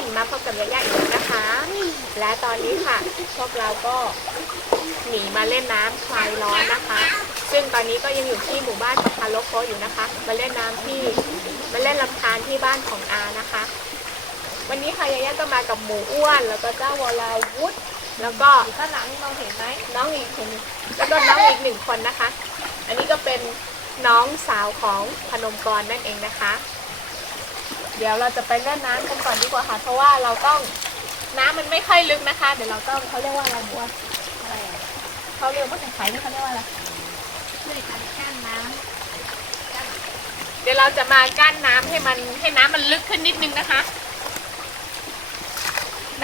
นมาพบกับยาย่าอีกแล้วนะคะ และตอนนี้ค่ะพวกเราก็หนีมาเล่นน้ำคลายร้อนนะคะ ซึ่งตอนนี้ก็ยังอยู่ที่หมู่บ้านปะคาโลโคอยู่นะคะ มาเล่นน้ำที่มาเล่นลำธารที่บ้านของอานะคะ วันนี้ค่ะยาย่าก็มากับหมูอ้วน แล้วก็เจ้าวลาวุธแล้วก็ข้างหลังมองเห็นไหมน้องอีกคนหนึ่งแล้วก็น้องอีกหนึ่งคนนะคะ อันนี้ก็เป็นน้องสาวของพนมกรนั่นเองนะคะ เดี๋ยวเราจะไปเล่นน้ำกันก่อนดีกว่าค่ะ เพราะว่าเราต้องน้ำมันไม่ค่อยลึกนะคะ เดี๋ยวเราต้องเขาเรียกว่าอะไรบัวอะไรอะเขาเรียกว่าแข่งขันนี่เขาเรียกว่าอะไรช่วยกันกั้นน้เดี๋ยวเราจะมากั้นน้ำให้มันให้น้ำมันลึกขึ้นนิดนึงนะคะ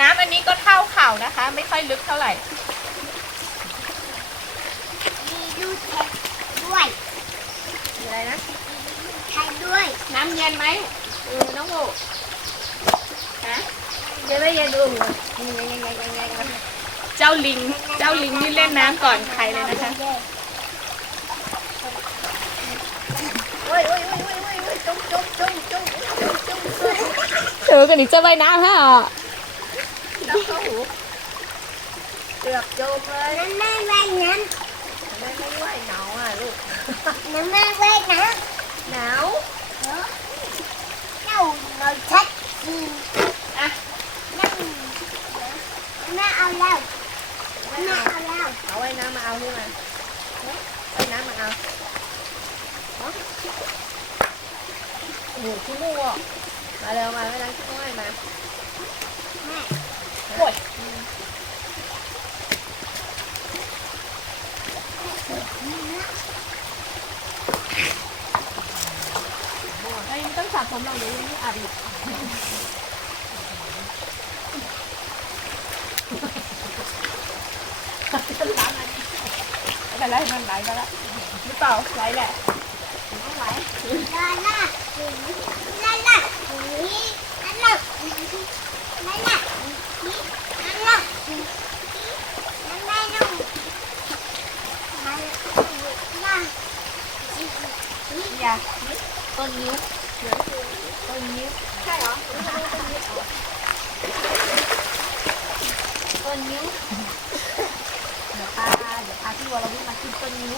น้ำอันนี้ก็เท่าเข่านะคะ ไม่ค่อยลึกเท่าไหร่ำมีดูแท็กด้วยมีอะไรนะใช้ด้วย น้ำเย็นไหม เออน้องโบฮะเย็นไหมเย็นดูหนูเจ้าลิง เจ้าลิงนี่เล่นน้ำก่อนใครเลยนะคะ โอ้ยโอ้ยโอ้ยโอ้ยโอ้ยจุ๊บจุ๊บจุ๊บจุ๊บจุ๊บจุ๊บจุ๊บเออกันนี้จะไปน้ำฮะแล้วเข้าหูเกือบจมเลย น้ำแม่แว่นนั้นไม่ไม่ไหวหนาวอะลูก น้ำแม่แว่นนะหนาว เนาเราชัดดีอะนั่งแม่เอาแล้วแม่เอาแล้วเอาไว้น้ำมาเอานี่มาไว้น้ำมาเอาโอ้โหขี้มูกอะมาเร็วมาไว้น้ำขี้มูกให้มาแม่โอ้ย อ้ต้องสระผมเราเดี๋ยวยังไต้นนิ้วเดี๋ยวพาเดี๋ยวพาพี่วรวิทย์มากินต้นนิ้ว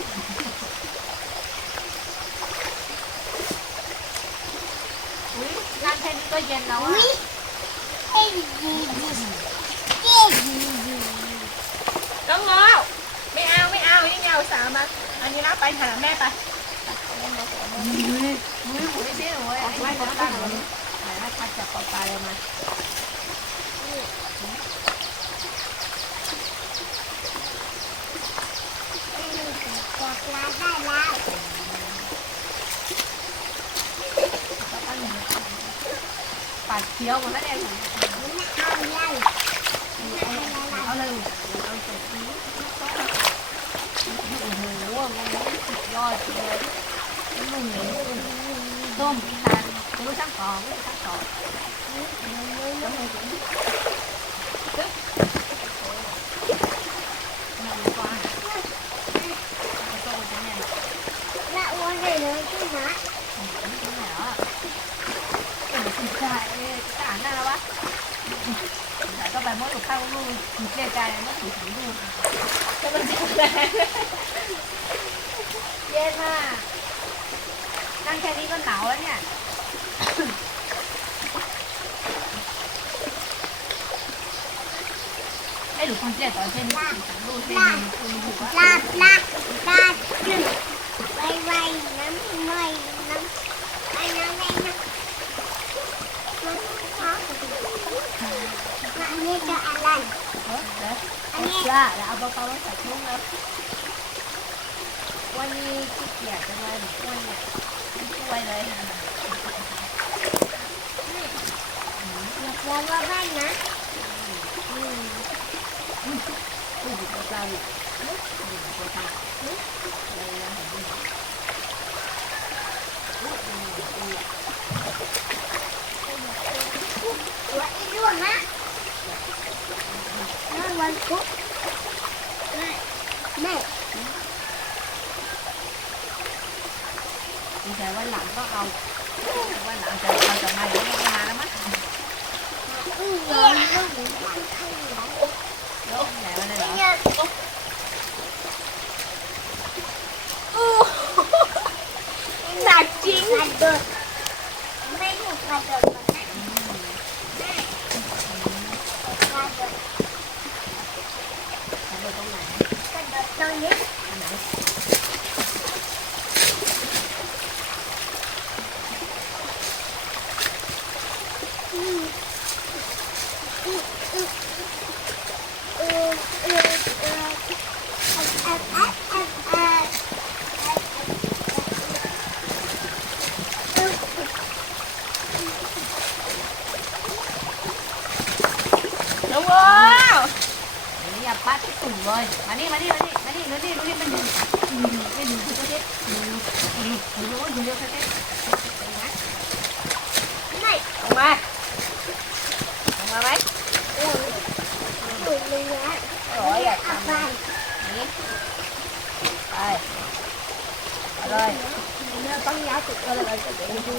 อุ้ยน้ำแค่นี้ก็เย็นแล้วอะอุ้ยเฮ้ยดีดีเฮ้ยดีดีน้องง้อไม่เอาไม่เอานี่ไงเอาสาวมาอันนี้นะไปหาแม่ไปมือมือไม่ใช่หนูเว้ยอันนี้เขาตั้ง ไหนนะทัดจากปลาปลาเลยมาจับลาได้แล้วปาดเคี้ยวหมดแล้วเนี่ยเอาแล้วเอาเลยเอาใส่ซีอิ๊วโอ้โหมันสุดยอดเลยนุ่มเลยต้ม ทานรู้ช่างกองรู้ช่างกองแล้วไงถึงปึ๊บมันกว้างแล้ว ไหมตรงไหนอะเป็นสีใจเอ๊ะต่างหน้าวะแต่ก็ไปมดอยู่ข้างลูกถูกเจ๊ใจไม่ถูกถึงลูกก็มันจะแรงเย็นมากนั่งแค่นี้ก็หนูคนเจ็บตอนเช่นนี้ถึงลูกเช่นนี้คุณถูว่าลาบลาบลาบขึ้นไวไวน้ำไวน้ำไวน้ำไวน้ำอันนี้จะอะไรเออได้อันนี้จ้าแล้วเอาเบาๆใส่ถุงแล้ววันนี้ขี้เกียจจะมาหนูอ้วนเนี่ยช่วยเลยแล้วว่าบ้านนะอุ้ยดูปลาดิดูปลาอะไรนะเห็นไหมตัวอีด้วงนะนั่นวันพุธแม่แม่ดีใจขี้ตัวเลย เหรอเนี่ยหนักจริงกระโดดไ là chính Hãy subscribe cho kênh Ghiền Mì Gõ Để không bỏ lỡ những video hấp dẫn งมาลงมาไหมเออถูกเลยนะโอ้ยอยากเอาทำนี้ไปเอาเลยต้องย้ายจุดอะไรกันเดี๋ยวดู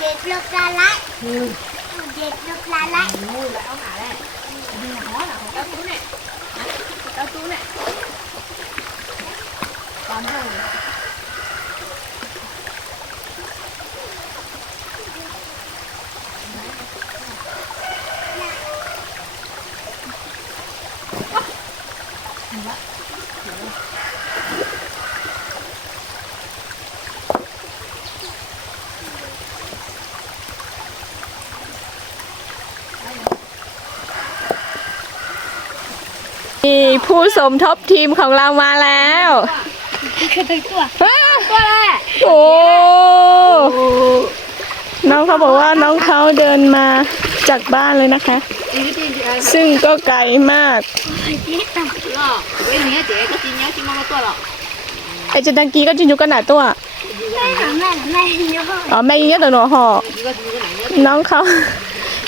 Dệt lục ra lại. Ừ. Dệt lục ra lại. Ôi là ông hả đây. Nó là cháu tú này. Cháu tú này. Còn rồi. นี่ยเจ้าตู้เนี่ยตอนเท่าไหร่มีผู้สมทบทีมของเรามาแล้วคือตัวว้าวโอ้น้องเขาบอกว่าน้องเขาเดินมาจากบ้านเลยนะคะอีกทีเดียวซึ่งก็ไกลมากนี่ต่หรอเว้ยเนี่ยเจ๊ก็กินเนี้ยกินมาตัวหรอไอเจตังกีก็จินยุกันหนาตัวแม่แม่แม่เยอะอ๋อแม่ยิงเยอะตัวหนูห่อกินก็กินก็ไหนเนี่ยน้องเขา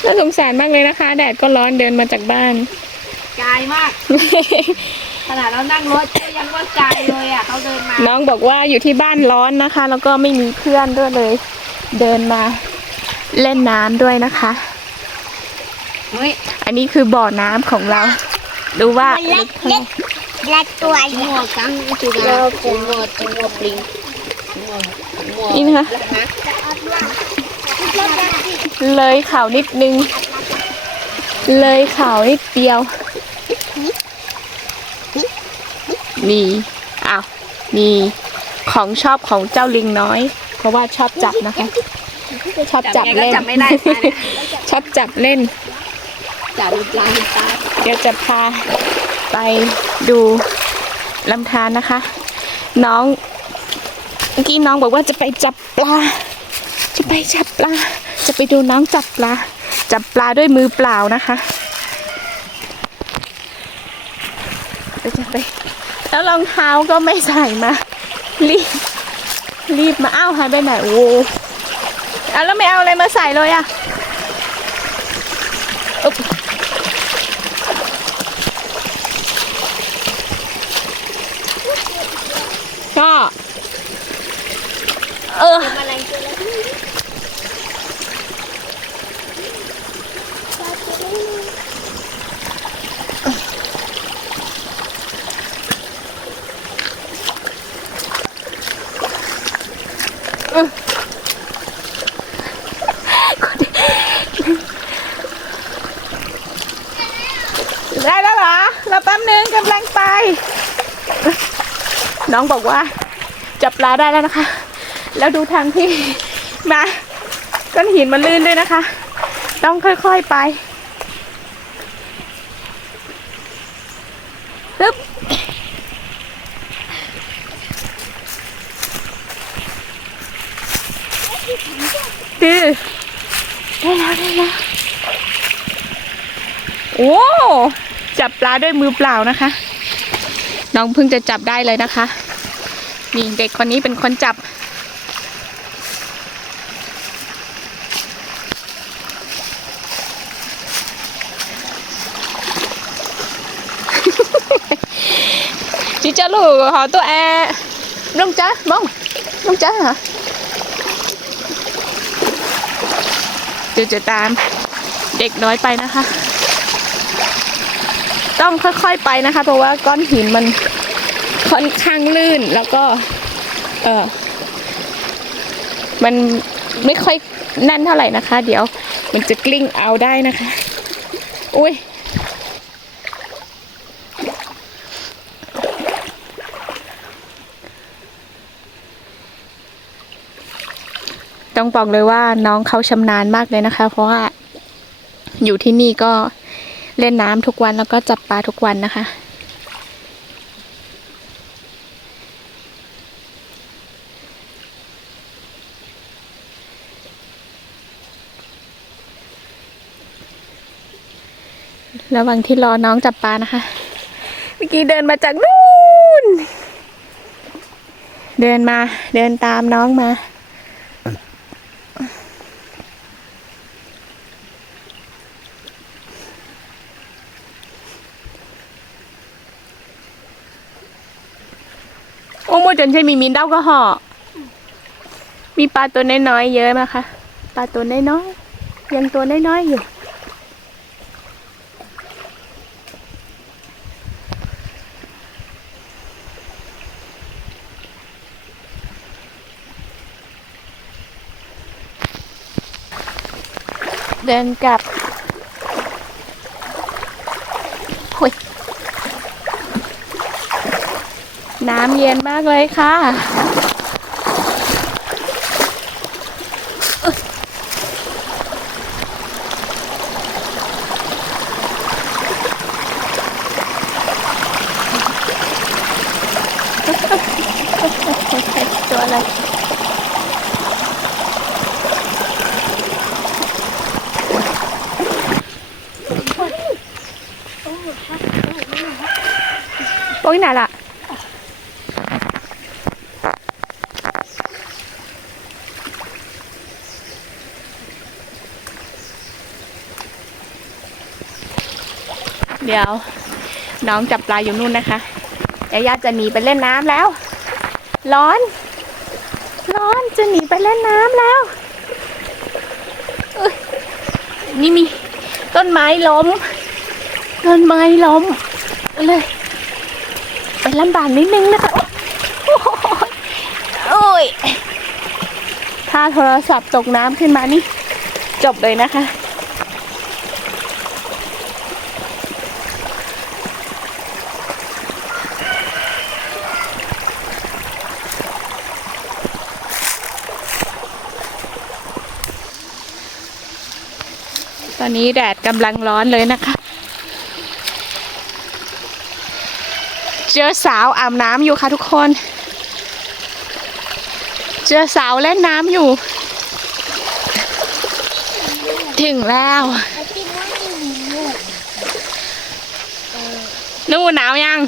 น่าสงสารมากเลยนะคะ แดดก็ร้อนเดินมาจากบ้าน ไกลมาก ขนาดเรานั่งรถก็ยังว่าไกลเลยอะเขาเดินมาน้องบอกว่าอยู่ที่บ้านร้อนนะคะ แล้วก็ไม่มีเพื่อนด้วยเลย เดินมาเล่นน้ำด้วยนะคะ เฮ้ยอันนี้คือบ่อน้ำของเรา ดูว่าๆเล็กเล็กเล็กตัวใหญ่งัวกังจูกางัวงัวปลิงงัวงัวนี่นะคะนะเลยเขานิดนึง เลยเขานิดเดียว มีอ้าวมีของชอบของเจ้าลิงน้อย เพราะว่าชอบจับนะคะ ชอบจับยังไงก็เล่นจับไม่ได้ปลาเนี่ยชอบจับเล่นจับเป็นปลาเป็นปลาเดี๋ยวจะพาไปดูลำธารนะคะ น้องเมื่อกี้น้องบอกว่าจะไปจับปลา จะไปจับปลา จะไปดูน้องจับปลา จับปลาด้วยมือเปล่านะคะเดี๋ยวจะไป แล้วรองเท้าก็ไม่ใส่มา รีบ รีบมาอ้าวหายไปไหนโอ้เอาแล้วไม่เอาอะไรมาใส่เลยอะก็ เออ น้องบอกว่าจับปลาได้แล้วนะคะ แล้วดูทางที่มาก้อนหินมันลื่นด้วยนะคะ ต้องค่อยๆไปปึ๊บดื้อได้แล้วได้แล้วโอ้จับปลาด้วยมือเปล่านะคะ น้องเพิ่งจะจับได้เลยนะคะ นี่เด็กคนนี้เป็นคนจับ chị cho lù họ tôi à đông trái bông đông trái hả เดี๋ยวจะตามเด็กน้อยไปนะคะ ต้องค่อยๆไปนะคะ เพราะว่าก้อนหินมัน ค่อนข้างลื่นแล้วก็ เออมันไม่ค่อยแน่นเท่าไหร่นะคะ เดี๋ยวมันจะกลิ้งเอาได้นะคะ อุ้ยต้องบอกเลยว่าน้องเขาชำนาญมากเลยนะคะ เพราะว่าอยู่ที่นี่ก็เล่นน้ำทุกวันแล้วก็จับปลาทุกวันนะคะ ระหว่างที่รอน้องจับปลานะคะ เมื่อกี้เดินมาจากนู่น เดินมาเดินตามน้องมา โอ้โมจนใช่มีมินเด้าก็ห่อมีปลาตัวน้อยๆเยอะนะคะ ปลาตัวน้อยๆยังตัวน้อยๆอยู่ เดินกลับหุยน้ำเย็นมากเลยค่ะ ตัวอะไร โอ้ยน่าละ เดี๋ยว น้องจับปลาอยู่นู่นนะคะยายาจะหนีไปเล่นน้ำแล้ว ร้อน ร้อนจะหนีไปเล่นน้ำแล้วนี่มีต้นไม้ล้ม ต้นไม้ล้ม เลยเป็นลำบากนิดนึงนะคะโอ้โหโอ้ยถ้าโทรศัพท์ตกน้ำขึ้นมานี่ จบเลยนะคะ อนนี้แดดกำลังร้อนเลยนะคะ เจอสาวอาบน้ำอยู่ค่ะทุกคน เจอสาวเล่นน้ำอยู่ ถึงแล้วไอ้ที่นั่นอยู่นู่นหนาวยัง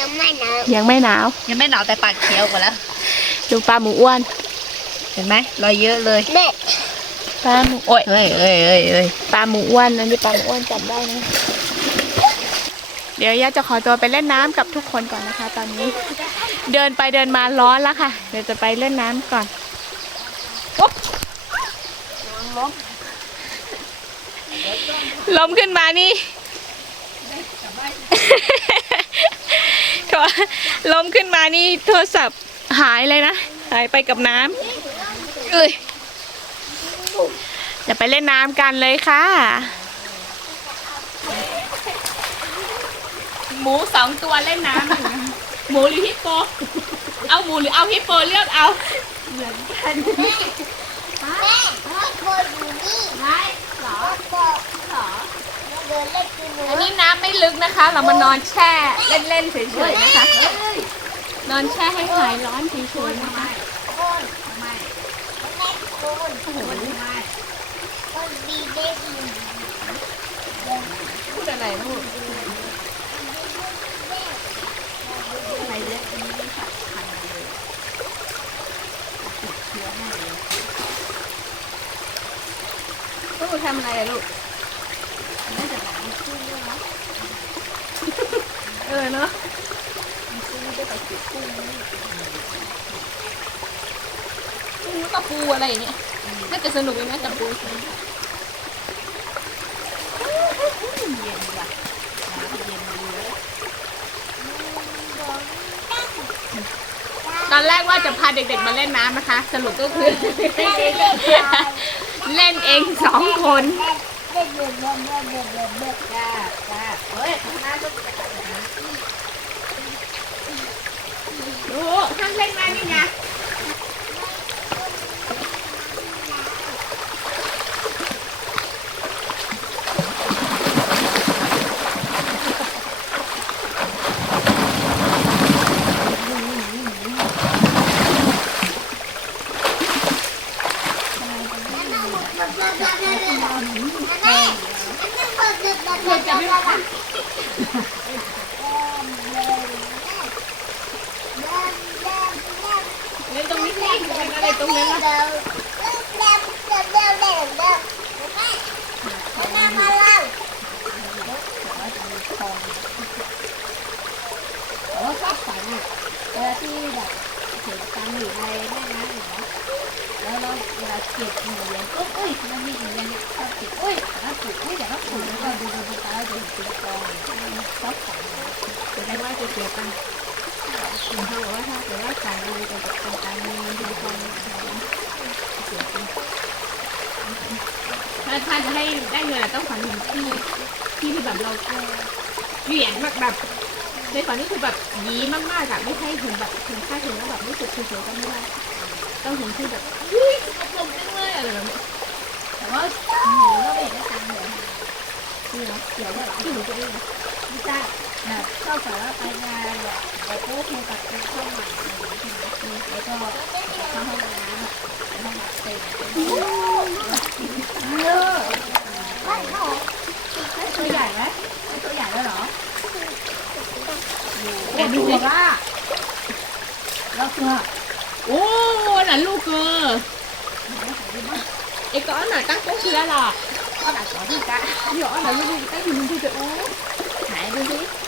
ยังไม่นะยังไม่หนาว ยังไม่หนาวแต่ปากเขียวกว่าแล้ว ดูปลาหมูอ้วน เห็นไหมรอยเยอะเลยแม่ ปลาหมูโอ้ยเอ้ยเอ้ยเอ้ยเอ้ยปลาหมูอ้วนอันนี้ปลาหมูอ้วนจับได้นะเดี๋ยวย่าจะขอตัวไปเล่นน้ำกับทุกคนก่อนนะคะ ตอนนี้ เดินไปเดินมาร้อนแล้วค่ะ เดี๋ยวจะไปเล่นน้ำก่อนโอ๊ะล้มขึ้นมานี่โทรล้มขึ้นมานี่โทรศัพท์หายเลยนะ หายไปกับน้ำเอ้ย จะไปเล่นน้ำกันเลยค่ะ หมูสองตัวเล่นน้ำอยู่นะหมูหรือฮิปโป เอาหมูหรือเอาฮิปโปเลือกเอา แม่ให้คนอยู่นี่ไม่หรอหรอเดินเล่นกินอันนี้น้ำไม่ลึกนะคะ เรามานอนแช่เล่นๆเฉยๆนะคะ นอนแช่ให้หายร้อนเฉยๆนะคะคนแม่คนคนดี เด็กเป็นอะไรนลูกอะไรเนี่ยอันนี้ขัดคันเลยติดเชื้อแน่เลยลูกทำอะไรอะลูกน่าจะแบบมีกุ้งด้วยเนาะเออเนาะมีกุ้งด้วยกับติดกุ้งนี่กุ้งแล้วก็ปูอะไรเนี่ย น่าจะสนุกเลยนะจับปูเย็นว่ะน้ำเย็นดีเลย ต อนแรกว่าจะพาเด็กๆมาเล่นน้ำนะคะ สรุปก็คือ เล่นเองสองคนจ้าจ้าเฮ้ยข้างหน้าก็จะกลับนะดูห้างเล่นมานี่ไง เล่นตรงนี้สิเป็นอะไรตรงนั้นล่ะ แต่ว่าชอบฝันอะเวลาที่แบบเห็นกันอยู่ในแม่น้ำอยู่นะแล้วเราเวลาเก็บเหรียญปุ๊บอุ้ยมันมีเหรียญเนี่ยชอบเก็บอุ้ยแต่ถ้าถูกอุ้ยแต่ถ้าถูกแล้วก็ดูดูดูตาแล้วจะเห็นเป็นกองชอบฝันนะแสดงว่าจะเสียตัง ค์คุณเขาบอกว่าถ้าเกิดว่าจ่ายอะไรเกี่ยวกับโครงการเงินทุนกองเสียตังค์ถ้าถ้าจะให้ได้เงินต้องฝันถึงที่ที่ที่แบบเราเหรียญแบบแบบในฝันนี่คือแบบยีมากๆอะไม่ใช่ถึงแบบถึงค่าถึงแล้วแบบรู้สึกเฉยๆก็ไม่ได้ต้องถึงที่แบบอุ้ยกลมๆจังเลยอะไรแบบนี้แต่ว่าหนูก็ไม่เห็นได้ตังค์เลยนี่นะเดี๋ยวแบบที่หนูจะได้นะพี่ตาแบบชอบแบบว่าไปงานแบบ ไปโพสต์ให้กับเข้าใหม่อะไรอย่าเงี้ยใช่ไหมแล้วก็เข้าห้องน้ำอะแล้วก็แบบเต็มเยอะตัวใหญ่ไหมตัวใหญ่แล้วเหรอแต่ดูว่าแล้วคือโอ้นั่นลูกเกอไอ้ก้อนน่ะตั้งโต๊ะเชื้อหรอก็ดักสองที่กะเดี๋ยวอันนั้นลูกตั้งอยู่มันจะโอ้หนดูสิตัวใหญ่มากไหม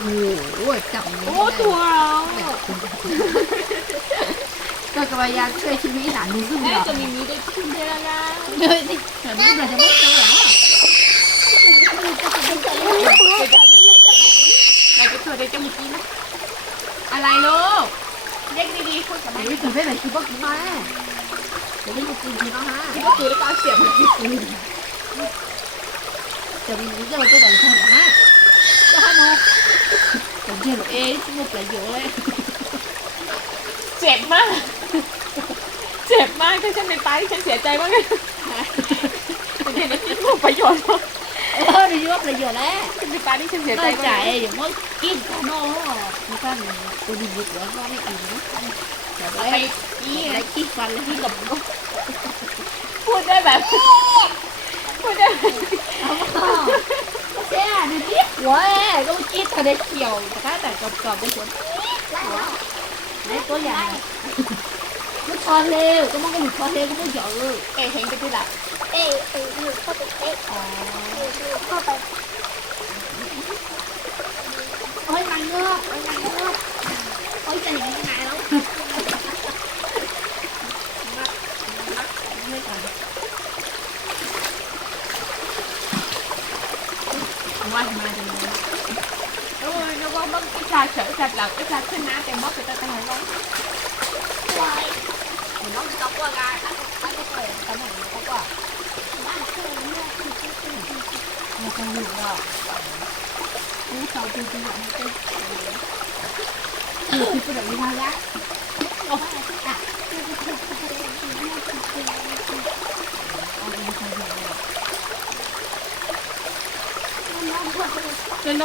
โอ้โหจับโอ้ตัวเราก็กำลังช่วยชีวิตหลานดูซึ่งเอ้เหรอจะมีมีได้ขึ้นได้แล้วนะเฮ้ยนี่แบบนี้เราจะไม่เจอหรอเราจะช่วยได้จังเมื่อกี้นะอะไรลูกเรียกดีๆคุยกับแม่เฮ้ยตื่นเต้นเลยคิดว่ากินมาเดี๋ยวนี้มากินกินแล้วฮะคิดว่าคือแล้วก็เอาเสียบมากินจะมีเรื่องก็ต้องทำนะจะให้หนู ผมเชื่อหนูเองที่มุกเลยเยอะเลยเจ็บมาก เจ็บมากถ้าฉันเป็นตายฉันเสียใจมากเลยฉันเห็นแล้วคิดว่าประโยชน์เออหนูยกเลยเยอะแล้วฉันเป็นตายที่ฉันเสียใจใจใจมากอย่างว่ากินกันเนาะมีกันตัวดีบุกแล้วก็ไม่กินนะเดี๋ยวไปไปนี่ไงได้ขี้ฟันแล้วที่กับพูดได้แบบพูดได้แบบเอาเจ้าดูดิหัวแอ่ก็กินทะเลเขียวแต่ถ้าแต่กรอบๆเป็นหัวในตัวใหญ่มันคอเร็วก็มันก็หลุดคอเร็วก็มันเยอะเลยเอเฮงไปที่หลังเอ๊ะเอ๊ะหนูเข้าไปเอ๊ะอ๋อหนูเข้าไปเฮ้ยมันเงือกเฮ้ยมันเงือกเฮ้ยจะหนยังไงแล้วไม่ก่อน ว่ามาจังเลยโอ้ยนึกว่าบ้างไอ้ชาเฉยชาหลังไอ้ชาขึ้นน้ำแต่มอกไปตั้งแต่ไหนวะวาย nó có qua ga ăn ăn cái này cái này nó có quả บ้านเคยแม่คือที่สุด nó không đủ rồi cú sau khi đi lại cái nhiều khi tôi đẩy đi ra gác nó phải là à ăn đi không đủ rồi จนโด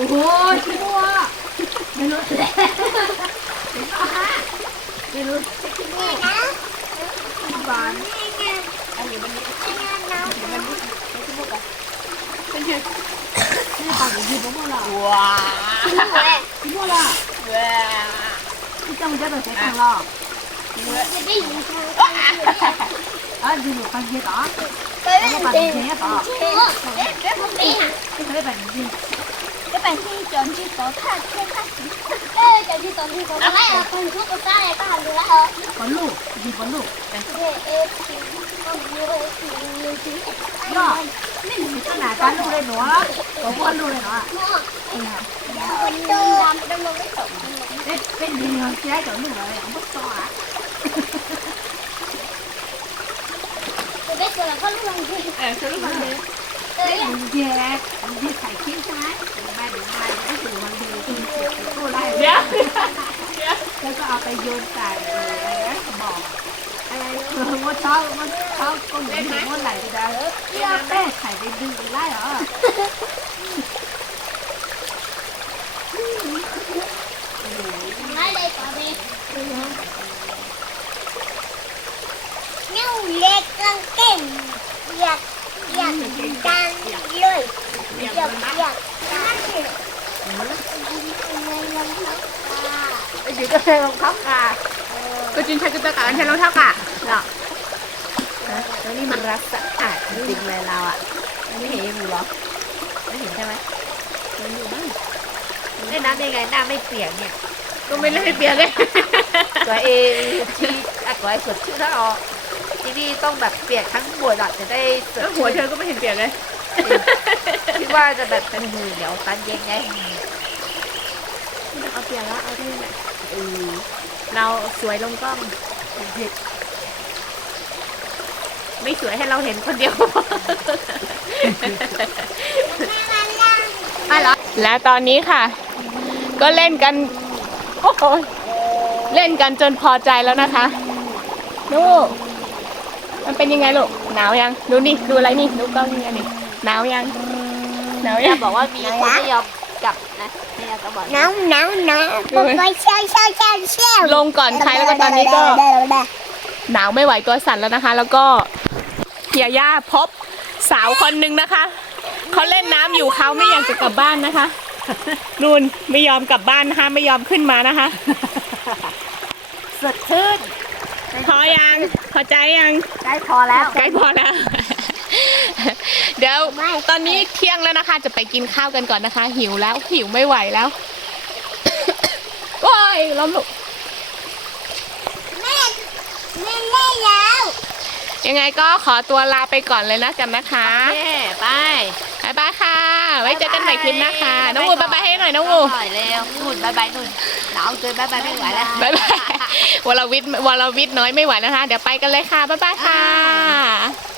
ออบอลลูกอยู่บอลลูกเออเอฟซีก็มีเอฟซีมีซีย่อนี่มีขนาดการลูกเลยหนูอะผมบอลลูกเลยหนูอะหม้อเออคนดำดำ ลงไม่ตกเป็นเป็นดีของเจ๊กับลูกเลยของพวกต่ออะจะได้เจอก็ลงที่เออฉันรู้มันเลยเอ้ยมันแย่มันแย่ใส่ชิ้นใช่ไหมมาเดี๋ยวมาเดี๋ยวให้ถึงวันเดียวกินเสร็จก็ได้เดี๋ยวเดี๋ยวแล้วก็เอาไปโยนใส่อะไรนะบอกอะไรว่าชอบว่าชอบก็เหมือนถึงว่าไหลจะได้เนี่ยแป้งไข่ไปดึงไล่เหรอไม่ได้ต่อไปเงี้ยเล็กกังเก่งอยากอยากดังเลยเดี๋ยวอยากมันอยาก ดังเลยในลำพังตาเดี๋ยวจะให้รองเท้าค่ะก็จินใช้กุตะการใช้รองเท้ากะเนาะแล้วนี่มันรักสะอาดจริงๆเลยเราอะไม่เห็นอยู่หรอไม่เห็นใช่ไหมมันอยู่มั้งเล่นน้ำยังไงหน้าไม่เปียกเนี่ย ก็ไม่เล่นให้เปียกเลยตัวเองที่อัดไว้สดชื่อถ้าออกที่นี่ต้องแบบเปียกทั้งหมดอะจะได้สดแล้วหัวเธอก็ไม่เห็นเปียกเลย คิดว่าจะแบบเป็นมือเดี๋ยวตันเย็นไงเอาเปียกแล้วเอาที่นี่แหละเราสวยลงกล้อง ไม่สวยให้เราเห็นคนเดียวแม่มันดังและตอนนี้ค่ะ ก็เล่นกันโอ้โหเล่นกันจนพอใจแล้วนะคะดูมันเป็นยังไงลูกหนาวยัง ดูนี่ ดูอะไรนี่ ดูกล้องนี่อันนี้ หนาวยังหนาวยังบอกว่ามีคนไม่ยอมกลับนะไม่ยอมกลับบอกหนาวหนาวหนาวผมไปเชี่ยวเชี่ยวเชี่ยวเชี่ยวลงก่อนใครแล้วก็ตอนนี้ก็หนาวไม่ไหวตัวสั่นแล้วนะคะ แล้วก็ยาย่าพบสาวคนหนึ่งนะคะเขาเล่นน้ำอยู่เขาไม่อยากจะกลับบ้านนะคะนู่นไม่ยอมกลับบ้านนะคะไม่ยอมขึ้นมานะคะสดชื่นพอยังพอใจยังได้พอแล้วใกล้พอแล้ว เดี๋ยวตอนนี้เที่ยงแล้วนะคะ จะไปกินข้าวกันก่อนนะคะ หิวแล้วหิวไม่ไหวแล้ว โอ้ยล้มลุกแม่แม่เล่นแล้ว ยังไงก็ขอตัวลาไปก่อนเลยนะกันนะคะโอเคไปบายบายค่ะ ไว้เจอกันใหม่คลิปหนะคะน้องวูบายบายให้หน่อยน้องวูหน่อยเร็วนุ่นบายบายนุ่นหนาวเกินบายบายไม่ไหวแล้วบายบายวรวิทย์วรวิทย์น้อยไม่ไหวนะคะ เดี๋ยวไปกันเลยค่ะบ๊ายบายค่ะ